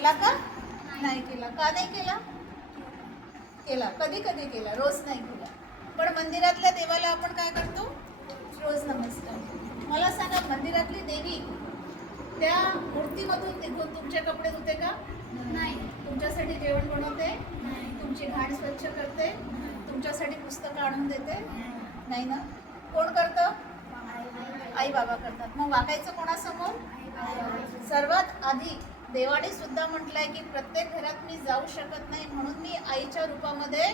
केला का? नाही केला. का नाही केला? केला. कधी कधी केला, रोज नाही केला. पण मंदिरातल्या देवाला आपण काय करतो? रोज नमस्कार. मला सांगा, मंदिरातली देवी त्या मूर्तीमधून निघून तुमचे कपडे धुते का? नाही. तुमच्यासाठी जेवण बनवते? नाही. तुमची घाण स्वच्छ करते? तुमच्यासाठी पुस्तकं आणून देते? नाही ना. कोण करतं? आई बाबा करतात. मग वागायचं कोणासमोर? सर्वात आधी देवाने सुद्धा म्हटलंय की प्रत्येक घरात मी जाऊ शकत नाही, म्हणून मी आईच्या रूपामध्ये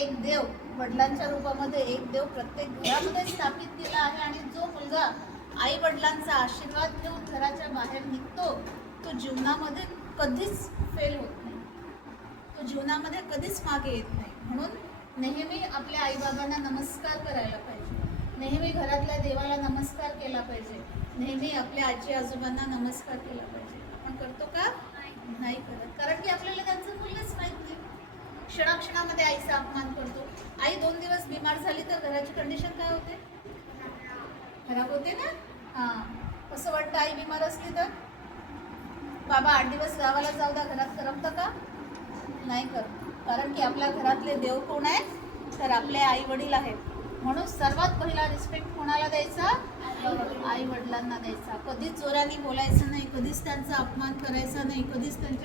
एक देव, वडिलांच्या रूपामध्ये एक देव प्रत्येक घरामध्ये स्थापित केला आहे. आणि जो मुलगा आई वडिलांचा आशीर्वाद घेऊन घराच्या बाहेर निघतो, तो जीवनामध्ये कधीच फेल होत नाही, तो जीवनामध्ये कधीच मागे येत नाही. म्हणून नेहमी आपल्या आईबाबांना नमस्कार करायला पाहिजे, नेहमी घरातल्या देवाला नमस्कार केला पाहिजे, नेहमी आपल्या आजी आजोबांना नमस्कार केला पाहिजे. आपण करतो का? नाही करत. कारण की आपल्याला त्यांचं मूल्यच माहीत नाही. क्षणाक्षणामध्ये आईचा अपमान करतो. आई 2 दिवस बिमार झाली तर घराची कंडिशन काय होते? खराब होते ना. हां, असं वाटतं आई बिमार असली तर बाबा 8 दिवस गावाला जाऊ द्या, घरात करमतं का? नाही करत. कारण की आपल्या घरातले देव कोण आहेत? तर आपले आई वडील आहेत. म्हणून सर्वात पहिला रिस्पेक्ट कोणाला द्यायचा? आई वडिलांना द्यायचा. कधीच जोराने बोलायचं नाही, कधीच त्यांचा अपमान करायचा नाही, कधीच त्यांच्या